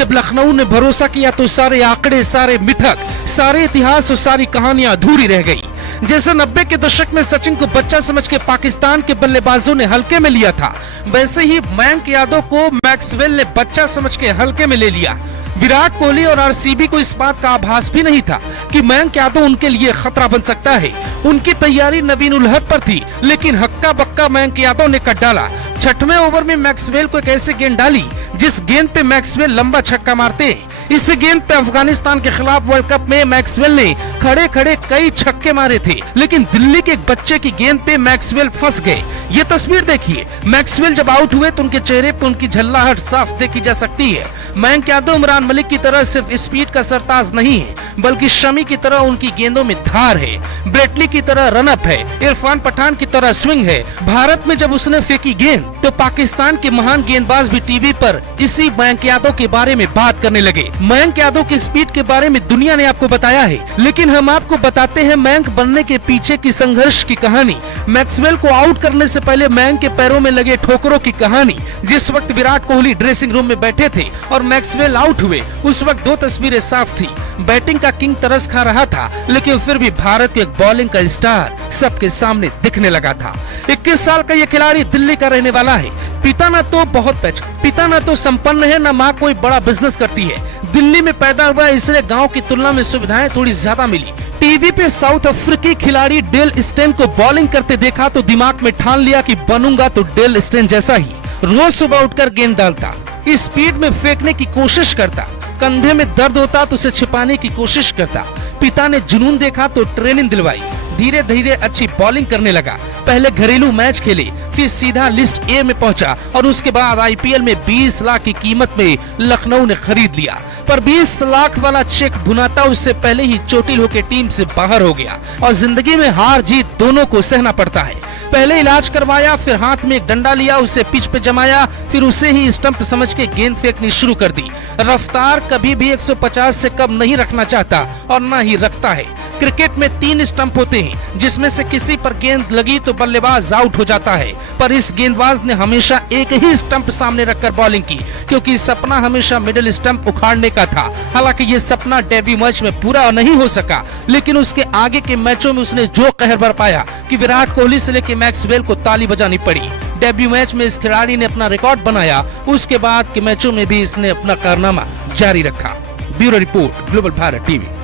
जब लखनऊ ने भरोसा किया तो सारे आंकड़े, सारे मिथक, सारे इतिहास और सारी कहानियां अधूरी रह गई। जैसे 90 के दशक में सचिन को बच्चा समझ के पाकिस्तान के बल्लेबाजों ने हल्के में लिया था, वैसे ही मयंक यादव को मैक्सवेल ने बच्चा समझ के हल्के में ले लिया। विराट कोहली और आरसीबी को इस बात का आभास भी नहीं था कि मयंक यादव उनके लिए खतरा बन सकता है। उनकी तैयारी नवीन उल हक पर थी, लेकिन हक्का बक्का मयंक यादव ने कट डाला। छठवें ओवर में मैक्सवेल को एक ऐसी गेंद डाली जिस गेंद पे मैक्सवेल लंबा छक्का मारते हैं। इस गेंद पे अफगानिस्तान के खिलाफ वर्ल्ड कप में मैक्सवेल ने खड़े खड़े कई छक्के मारे थे, लेकिन दिल्ली के एक बच्चे की गेंद पे मैक्सवेल फंस गए। ये तस्वीर देखिए, मैक्सवेल जब आउट हुए तो उनके चेहरे पे उनकी झल्लाहट साफ देखी जा सकती है। मयंक यादव इमरान मलिक की तरह सिर्फ स्पीड का सरताज नहीं है, बल्कि शमी की तरह उनकी गेंदों में धार है, ब्रेटली की तरह रनअप है, इरफान पठान की तरह स्विंग है। भारत में जब उसने फेंकी गेंद तो पाकिस्तान के महान गेंदबाज भी टीवी पर इसी मयंक यादव के बारे में बात करने लगे। मयंक यादव की स्पीड के बारे में दुनिया ने आपको बताया है, लेकिन हम आपको बताते हैं मयंक बनने के पीछे की संघर्ष की कहानी। मैक्सवेल को आउट करने से पहले मयंक के पैरों में लगे ठोकरों की कहानी। जिस वक्त विराट कोहली ड्रेसिंग रूम में बैठे थे और मैक्सवेल आउट हुए, उस वक्त दो तस्वीरें साफ थी। बैटिंग का किंग तरस खा रहा था, लेकिन फिर भी भारत के एक बॉलिंग का स्टार सबके सामने दिखने लगा था। 21 साल का ये खिलाड़ी दिल्ली का रहने वाला है। पिता न तो संपन्न है, न माँ कोई बड़ा बिजनेस करती है। दिल्ली में पैदा हुआ, इसलिए गांव की तुलना में सुविधाएं थोड़ी ज्यादा मिली। टीवी पे साउथ अफ्रीकी खिलाड़ी डेल स्टेन को बॉलिंग करते देखा तो दिमाग में ठान लिया कि बनूंगा तो डेल स्टेन जैसा ही। रोज सुबह उठकर गेंद डालता, स्पीड में फेंकने की कोशिश करता, कंधे में दर्द होता तो उसे छिपाने की कोशिश करता। पिता ने जुनून देखा तो ट्रेनिंग दिलवाई। धीरे धीरे अच्छी बॉलिंग करने लगा। पहले घरेलू मैच खेले, फिर सीधा लिस्ट ए में पहुंचा और उसके बाद आईपीएल में 20 लाख की कीमत में लखनऊ ने खरीद लिया। पर 20 लाख वाला चेक भुनाता उससे पहले ही चोटिल होकर टीम से बाहर हो गया और जिंदगी में हार जीत दोनों को सहना पड़ता है। पहले इलाज करवाया, फिर हाथ में एक डंडा लिया, उसे पिच पे जमाया, फिर उसे ही स्टंप समझ के गेंद फेंकनी शुरू कर दी। रफ्तार कभी भी 150 से कम नहीं रखना चाहता और न ही रखता है। क्रिकेट में 3 स्टंप होते हैं, जिसमें से किसी पर गेंद लगी तो बल्लेबाज आउट हो जाता है। पर इस गेंदबाज ने हमेशा एक ही स्टंप सामने रखकर बॉलिंग की, क्योंकि सपना हमेशा मिडिल स्टंप उखाड़ने का था। हालांकि ये सपना डेब्यू मैच में पूरा नहीं हो सका, लेकिन उसके आगे के मैचों में उसने जो कहर बरपाया कि विराट कोहली से लेकर मैक्सवेल को ताली बजानी पड़ी। डेब्यू मैच में इस खिलाड़ी ने अपना रिकॉर्ड बनाया, उसके बाद के मैचों में भी इसने अपना कारनामा जारी रखा। Bureau report, global Bharat TV.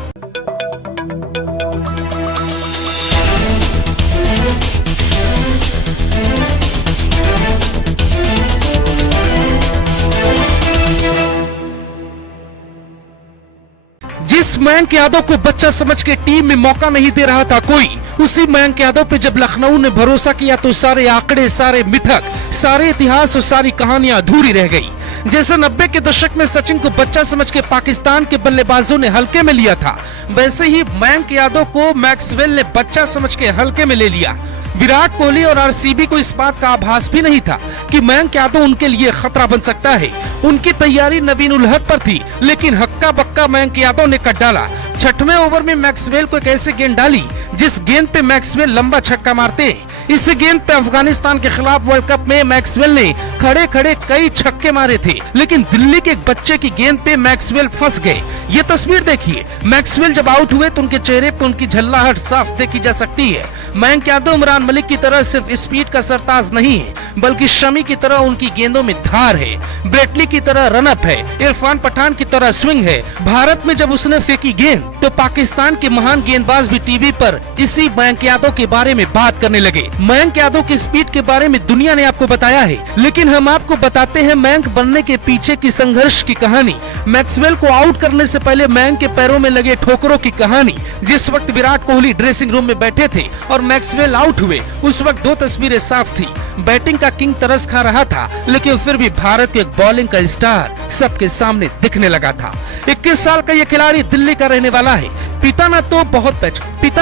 जिस मयंक यादव को बच्चा समझ के टीम में मौका नहीं दे रहा था कोई, उसी मयंक यादव पे जब लखनऊ ने भरोसा किया तो सारे आंकड़े, सारे मिथक, सारे इतिहास और सारी कहानियां अधूरी रह गई। जैसे 90 के दशक में सचिन को बच्चा समझ के पाकिस्तान के बल्लेबाजों ने हल्के में लिया था, वैसे ही मयंक यादव को मैक्सवेल ने बच्चा समझ के हल्के में ले लिया। विराट कोहली और आरसीबी को इस बात का आभास भी नहीं था कि मयंक यादव उनके लिए खतरा बन सकता है। उनकी तैयारी नवीन उल हक पर थी, लेकिन हक्का बक्का मयंक यादव ने कट डाला। छठवें ओवर में मैक्सवेल को एक ऐसी गेंद डाली जिस गेंद पे मैक्सवेल लंबा छक्का मारते हैं। इस गेंद पे अफगानिस्तान के खिलाफ वर्ल्ड कप में मैक्सवेल ने खड़े खड़े कई छक्के मारे थे, लेकिन दिल्ली के एक बच्चे की गेंद पे मैक्सवेल फंस गए। ये तस्वीर देखिए, मैक्सवेल जब आउट हुए तो उनके चेहरे पे उनकी झल्लाहट साफ देखी जा सकती है। मयंक यादव इमरान मलिक की तरह सिर्फ स्पीड का सरताज नहीं है, बल्कि शमी की तरह उनकी गेंदों में धार है, ब्रेटली की तरह रनअप है, इरफान पठान की तरह स्विंग है। भारत में जब उसने फेंकी गेंद तो पाकिस्तान के महान गेंदबाज भी टीवी पर इसी मयंक यादव के बारे में बात करने लगे। मयंक यादव की स्पीड के बारे में दुनिया ने आपको बताया है, लेकिन हम आपको बताते हैं मयंक बनने के पीछे की संघर्ष की कहानी। मैक्सवेल को आउट करने से पहले मयंक के पैरों में लगे ठोकरों की कहानी। जिस वक्त विराट कोहली ड्रेसिंग रूम में बैठे थे और मैक्सवेल आउट हुए, उस वक्त दो तस्वीरें साफ थी। बैटिंग का किंग तरस खा रहा था, लेकिन फिर भी भारत के एक बॉलिंग का स्टार सबके सामने दिखने लगा था। 21 साल का ये खिलाड़ी दिल्ली का रहने वाला है। पिता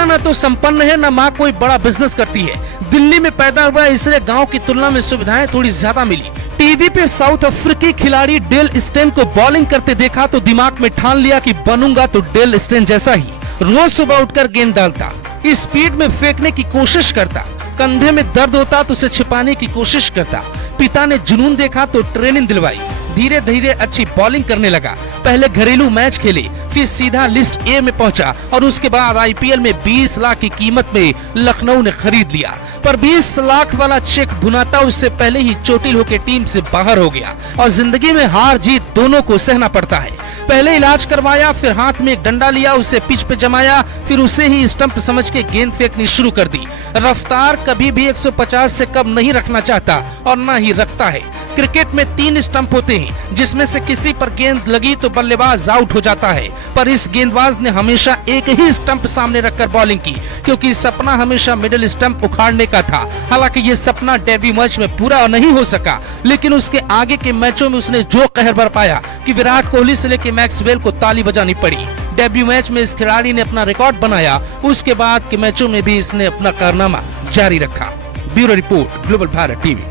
न तो संपन्न है, न माँ कोई बड़ा बिजनेस करती है। दिल्ली में पैदा हुआ, इसलिए गांव की तुलना में सुविधाएं थोड़ी ज्यादा मिली। टीवी पे साउथ अफ्रीकी खिलाड़ी डेल स्टेन को बॉलिंग करते देखा तो दिमाग में ठान लिया कि बनूंगा तो डेल स्टेन जैसा ही। रोज सुबह उठकर गेंद डालता, स्पीड में फेंकने की कोशिश करता, कंधे में दर्द होता तो उसे छिपाने की कोशिश करता। पिता ने जुनून देखा तो ट्रेनिंग दिलवाई। धीरे धीरे अच्छी बॉलिंग करने लगा। पहले घरेलू मैच खेले, फिर सीधा लिस्ट ए में पहुंचा और उसके बाद आईपीएल में 20 लाख की कीमत में लखनऊ ने खरीद लिया। पर 20 लाख वाला चेक भुनाता उससे पहले ही चोटिल होकर टीम से बाहर हो गया और जिंदगी में हार जीत दोनों को सहना पड़ता है। पहले इलाज करवाया, फिर हाथ में एक डंडा लिया, उसे पिच पे जमाया, फिर उसे ही स्टंप समझ के गेंद फेंकनी शुरू कर दी। रफ्तार कभी भी 150 से कम नहीं रखना चाहता और न ही रखता है। क्रिकेट में 3 स्टंप होते हैं, जिसमें से किसी पर गेंद लगी तो बल्लेबाज आउट हो जाता है। पर इस गेंदबाज ने हमेशा एक ही स्टंप सामने रखकर बॉलिंग की, क्योंकि सपना हमेशा मिडिल स्टंप उखाड़ने का था। हालांकि ये सपना डेब्यू मैच में पूरा नहीं हो सका, लेकिन उसके आगे के मैचों में उसने जो कहर बरपाया कि विराट कोहली से लेकर मैक्सवेल को ताली बजानी पड़ी। डेब्यू मैच में इस खिलाड़ी ने अपना रिकॉर्ड बनाया, उसके बाद के मैचों में भी इसने अपना कारनामा जारी रखा। Bureau report, global Bharat TV.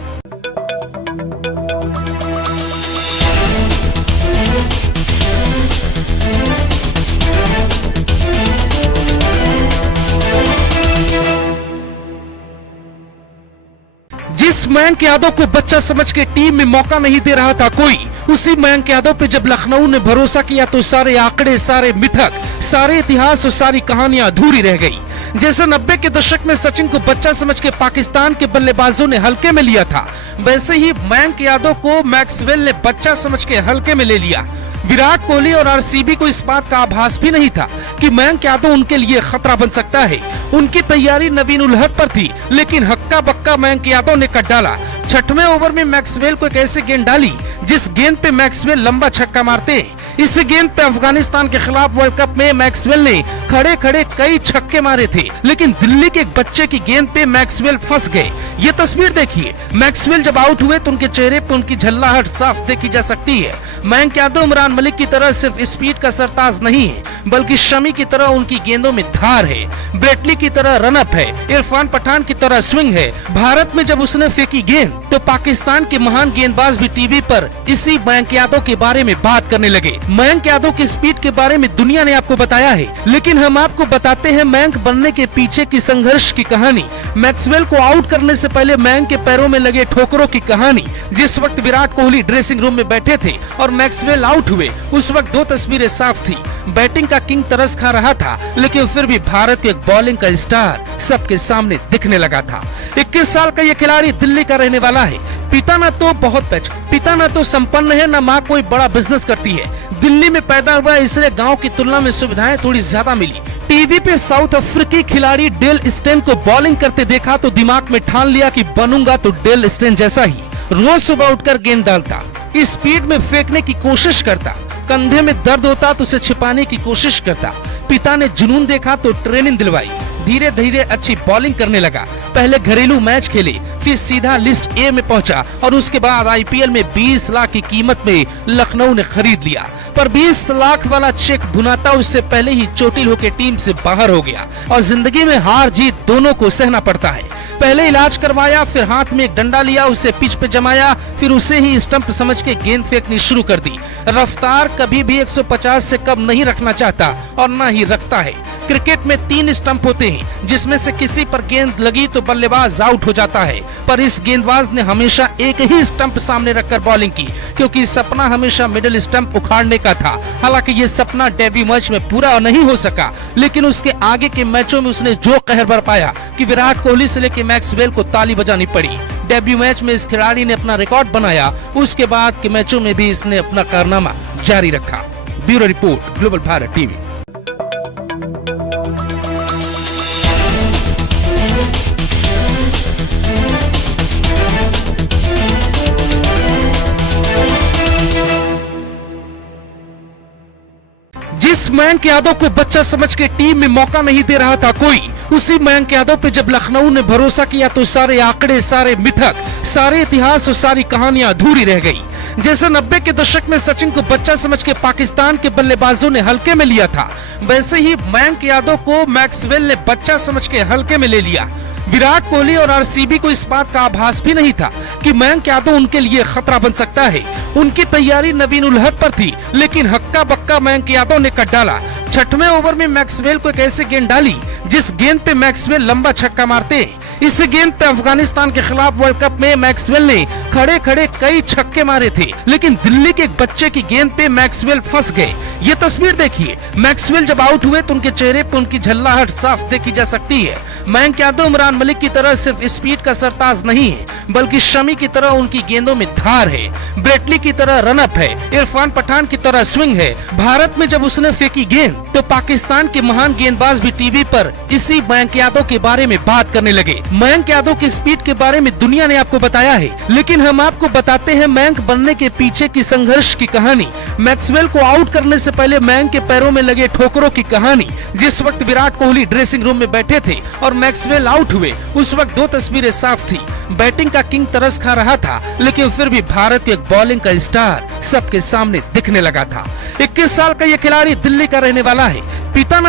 जिस मयंक यादव को बच्चा समझ के टीम में मौका नहीं दे रहा था कोई, उसी मयंक यादव पे जब लखनऊ ने भरोसा किया तो सारे आंकड़े, सारे मिथक, सारे इतिहास और सारी कहानियां अधूरी रह गई। जैसे 90 के दशक में सचिन को बच्चा समझ के पाकिस्तान के बल्लेबाजों ने हल्के में लिया था, वैसे ही मयंक यादव को मैक्सवेल ने बच्चा समझ के हल्के में ले लिया। विराट कोहली और आरसीबी को इस बात का आभास भी नहीं था कि मयंक यादव उनके लिए खतरा बन सकता है। उनकी तैयारी नवीन उल हक पर थी, लेकिन हक्का बक्का मयंक यादव ने कर डाला। 6वें ओवर में मैक्सवेल को एक ऐसी गेंद डाली जिस गेंद पे मैक्सवेल लंबा छक्का मारते हैं। इस गेंद पे अफगानिस्तान के खिलाफ वर्ल्ड कप में मैक्सवेल ने खड़े खड़े कई छक्के मारे थे, लेकिन दिल्ली के एक बच्चे की गेंद पे मैक्सवेल फंस गए। ये तस्वीर देखिए, मैक्सवेल जब आउट हुए तो उनके चेहरे पे उनकी झल्लाहट साफ देखी जा सकती है। मयंक यादव इमरान मलिक की तरह सिर्फ स्पीड का सरताज नहीं है, बल्कि शमी की तरह उनकी गेंदों में धार है, ब्रेटली की तरह रनअप है, इरफान पठान की तरह स्विंग है। भारत में जब उसने फेंकी गेंद तो पाकिस्तान के महान गेंदबाज भी टीवी पर इसी मयंक यादव के बारे में बात करने लगे। मयंक यादव की स्पीड के बारे में दुनिया ने आपको बताया है, लेकिन हम आपको बताते हैं मयंक बनने के पीछे की संघर्ष की कहानी। मैक्सवेल को आउट करने से पहले मयंक के पैरों में लगे ठोकरों की कहानी। जिस वक्त विराट कोहली ड्रेसिंग रूम में बैठे थे और मैक्सवेल आउट हुए, उस वक्त 2 तस्वीरें साफ थी। बैटिंग का किंग तरस खा रहा था, लेकिन फिर भी भारत के एक बॉलिंग का स्टार सबके सामने दिखने लगा था। 21 साल का ये खिलाड़ी दिल्ली का रहने वाला है। पिता न तो संपन्न है, न माँ कोई बड़ा बिजनेस करती है। दिल्ली में पैदा हुआ, इसलिए गांव की तुलना में सुविधाएं थोड़ी ज्यादा मिली। टीवी पे साउथ अफ्रीकी खिलाड़ी डेल स्टेन को बॉलिंग करते देखा तो दिमाग में ठान लिया कि बनूंगा तो डेल स्टेन जैसा ही। रोज सुबह उठकर गेंद डालता, स्पीड में फेंकने की कोशिश करता, कंधे में दर्द होता तो उसे छिपाने की कोशिश करता। पिता ने जुनून देखा तो ट्रेनिंग दिलवाई। धीरे धीरे अच्छी बॉलिंग करने लगा। पहले घरेलू मैच खेले, फिर सीधा लिस्ट ए में पहुंचा और उसके बाद आईपीएल में 20 लाख की कीमत में लखनऊ ने खरीद लिया। पर 20 लाख वाला चेक भुनाता उससे पहले ही चोटिल होकर टीम से बाहर हो गया और जिंदगी में हार जीत दोनों को सहना पड़ता है। पहले इलाज करवाया, फिर हाथ में एक डंडा लिया, उसे पिच पे जमाया, फिर उसे ही स्टंप समझ के गेंद फेंकनी शुरू कर दी। रफ्तार कभी भी 150 से कम नहीं रखना चाहता और न ही रखता है। क्रिकेट में 3 स्टंप होते हैं, जिसमें से किसी पर गेंद लगी तो बल्लेबाज आउट हो जाता है। पर इस गेंदबाज ने हमेशा एक ही स्टंप सामने रखकर बॉलिंग की, क्योंकि सपना हमेशा मिडिल स्टंप उखाड़ने का था। हालांकि ये सपना डेब्यू मैच में पूरा नहीं हो सका, लेकिन उसके आगे के मैचों में उसने जो कहर बरपाया कि विराट कोहली से लेकर मैक्सवेल को ताली बजानी पड़ी। डेब्यू मैच में इस खिलाड़ी ने अपना रिकॉर्ड बनाया, उसके बाद के मैचों में भी इसने अपना कारनामा जारी रखा। Bureau report, global Bharat TV. जिस मयंक यादव को बच्चा समझ के टीम में मौका नहीं दे रहा था कोई, उसी मयंक यादव पे जब लखनऊ ने भरोसा किया तो सारे आंकड़े, सारे मिथक, सारे इतिहास और सारी कहानियां अधूरी रह गई। जैसे 90 के दशक में सचिन को बच्चा समझ के पाकिस्तान के बल्लेबाजों ने हल्के में लिया था, वैसे ही मयंक यादव को मैक्सवेल ने बच्चा समझ के हल्के में ले लिया। विराट कोहली और आरसीबी को इस बात का आभास भी नहीं था कि मयंक यादव उनके लिए खतरा बन सकता है। उनकी तैयारी नवीन उल हक पर थी, लेकिन हक्का बक्का मयंक यादव ने कर डाला। 6वें ओवर में मैक्सवेल को एक ऐसी गेंद डाली जिस गेंद पे मैक्सवेल लंबा छक्का मारते हैं। इस गेंद पे अफगानिस्तान के खिलाफ वर्ल्ड कप में मैक्सवेल ने खड़े खड़े कई छक्के मारे थे, लेकिन दिल्ली के एक बच्चे की गेंद पे मैक्सवेल फंस गए। ये तस्वीर देखिए, मैक्सवेल जब आउट हुए तो उनके चेहरे पे उनकी झल्लाहट साफ देखी जा सकती है। मयंक यादव इमरान मलिक की तरह सिर्फ स्पीड का सरताज नहीं है, बल्कि शमी की तरह उनकी गेंदों में धार है, ब्रेटली की तरह रनअप है, इरफान पठान की तरह स्विंग है। भारत में जब उसने फेंकी गेंद तो पाकिस्तान के महान गेंदबाज भी टीवी पर इसी मयंक यादव के बारे में बात करने लगे। मयंक यादव की स्पीड के बारे में दुनिया ने आपको बताया है, लेकिन हम आपको बताते हैं मयंक बनने के पीछे की संघर्ष की कहानी। मैक्सवेल को आउट करने से पहले मयंक के पैरों में लगे ठोकरों की कहानी। जिस वक्त विराट कोहली ड्रेसिंग रूम में बैठे थे और मैक्सवेल आउट हुए, उस वक्त दो तस्वीरें साफ थी। बैटिंग का किंग तरस खा रहा था, लेकिन फिर भी भारत के एक बॉलिंग का स्टार सबके सामने दिखने लगा था। 21 साल का ये खिलाड़ी दिल्ली का रहने वाला है। पिता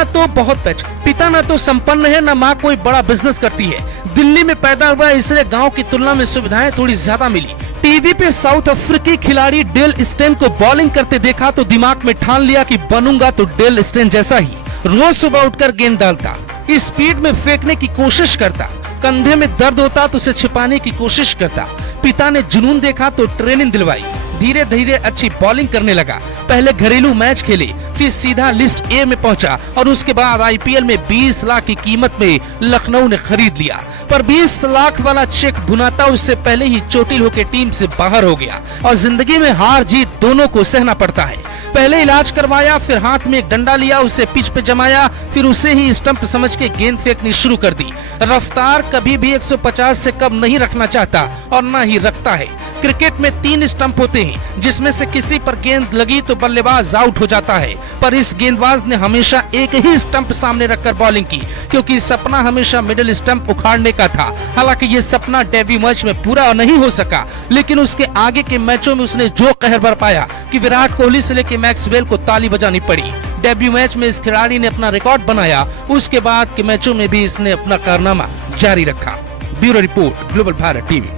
न तो संपन्न है, न माँ कोई बड़ा बिजनेस करती है। दिल्ली में पैदा हुआ, इसलिए गांव की तुलना में सुविधाएं थोड़ी ज्यादा मिली। टीवी पे साउथ अफ्रीकी खिलाड़ी डेल स्टेन को बॉलिंग करते देखा तो दिमाग में ठान लिया कि बनूंगा तो डेल स्टेन जैसा ही। रोज सुबह उठकर गेंद डालता, स्पीड में फेंकने की कोशिश करता, कंधे में दर्द होता तो उसे छिपाने की कोशिश करता। पिता ने जुनून देखा तो ट्रेनिंग दिलवाई, धीरे धीरे अच्छी बॉलिंग करने लगा। पहले घरेलू मैच खेले, फिर सीधा लिस्ट ए में पहुंचा और उसके बाद आईपीएल में 20 लाख की कीमत में लखनऊ ने खरीद लिया। पर 20 लाख वाला चेक भुनाता उससे पहले ही चोटिल होकर टीम से बाहर हो गया और जिंदगी में हार जीत दोनों को सहना पड़ता है। पहले इलाज करवाया, फिर हाथ में एक डंडा लिया, उसे पिच पे जमाया, फिर उसे ही स्टंप समझ के गेंद फेंकनी शुरू कर दी। रफ्तार कभी भी 150 से कम नहीं रखना चाहता और न ही रखता है। क्रिकेट में 3 स्टंप होते हैं, जिसमें से किसी पर गेंद लगी तो बल्लेबाज आउट हो जाता है। पर इस गेंदबाज ने हमेशा एक ही स्टंप सामने रखकर बॉलिंग की, क्योंकि सपना हमेशा मिडिल स्टंप उखाड़ने का था। हालांकि ये सपना डेब्यू मैच में पूरा नहीं हो सका, लेकिन उसके आगे के मैचों में उसने जो कहर बरपाया कि विराट कोहली से लेकर मैक्सवेल को ताली बजानी पड़ी। डेब्यू मैच में इस खिलाड़ी ने अपना रिकॉर्ड बनाया, उसके बाद के मैचों में भी इसने अपना कारनामा जारी रखा। Bureau report, global Bharat TV.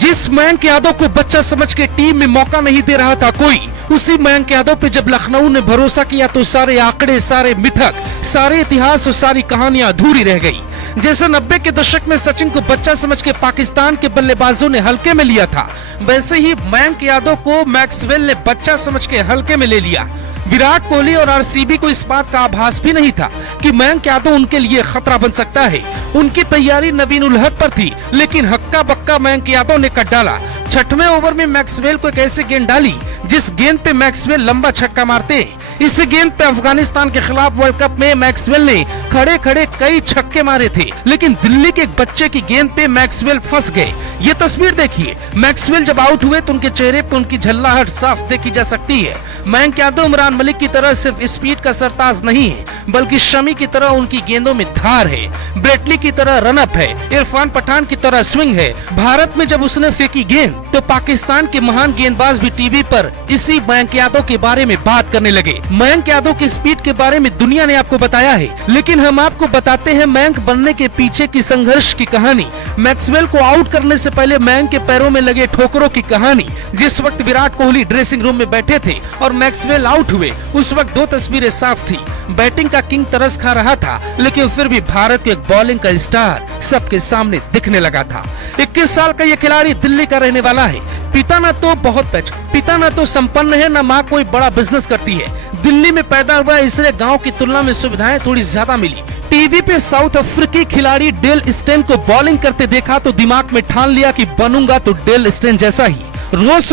जिस मयंक यादव को बच्चा समझ के टीम में मौका नहीं दे रहा था कोई, उसी मयंक यादव पे जब लखनऊ ने भरोसा किया तो सारे आंकड़े, सारे मिथक, सारे इतिहास और सारी कहानियां अधूरी रह गई। जैसे 90 के दशक में सचिन को बच्चा समझ के पाकिस्तान के बल्लेबाजों ने हल्के में लिया था, वैसे ही मयंक यादव को मैक्सवेल ने बच्चा समझ के हल्के में ले लिया। विराट कोहली और आरसीबी को इस बात का आभास भी नहीं था कि मयंक यादव उनके लिए खतरा बन सकता है। उनकी तैयारी नवीन उल हक पर थी, लेकिन हक्का बक्का मयंक यादव ने कट डाला। 6वें ओवर में मैक्सवेल को एक ऐसी गेंद डाली जिस गेंद पे मैक्सवेल लंबा छक्का मारते हैं। इस गेंद पे अफगानिस्तान के खिलाफ वर्ल्ड कप में मैक्सवेल ने खड़े खड़े कई छक्के मारे थे, लेकिन दिल्ली के एक बच्चे की गेंद पे मैक्सवेल फंस गए। ये तस्वीर देखिए, मैक्सवेल जब आउट हुए तो उनके चेहरे पे उनकी झल्लाहट साफ देखी जा सकती है। मयंक यादव इमरान मलिक की तरह सिर्फ स्पीड का सरताज नहीं है, बल्कि शमी की तरह उनकी गेंदों में धार है, ब्रेटली की तरह रनअप है, इरफान पठान की तरह स्विंग है। भारत में जब उसने फेंकी गेंद तो पाकिस्तान के महान गेंदबाज भी टीवी पर इसी मयंक यादव के बारे में बात करने लगे। मयंक यादव की स्पीड के बारे में दुनिया ने आपको बताया है, लेकिन हम आपको बताते हैं मयंक बनने के पीछे की संघर्ष की कहानी। मैक्सवेल को आउट करने से पहले मयंक के पैरों में लगे ठोकरों की कहानी। जिस वक्त विराट कोहली ड्रेसिंग रूम में बैठे थे और मैक्सवेल आउट हुए, उस वक्त दो तस्वीरें साफ थी। बैटिंग का किंग तरस खा रहा था, लेकिन फिर भी भारत के एक बॉलिंग का स्टार सबके सामने दिखने लगा था। 21 साल का ये खिलाड़ी दिल्ली का रहने वाला है। पिता न तो संपन्न है, न माँ कोई बड़ा बिजनेस करती है। दिल्ली में पैदा हुआ, इसलिए गांव की तुलना में सुविधाएं थोड़ी ज्यादा मिली। टीवी पे साउथ अफ्रीकी खिलाड़ी डेल स्टेन को बॉलिंग करते देखा तो दिमाग में ठान लिया कि बनूंगा तो डेल स्टेन जैसा ही। रोज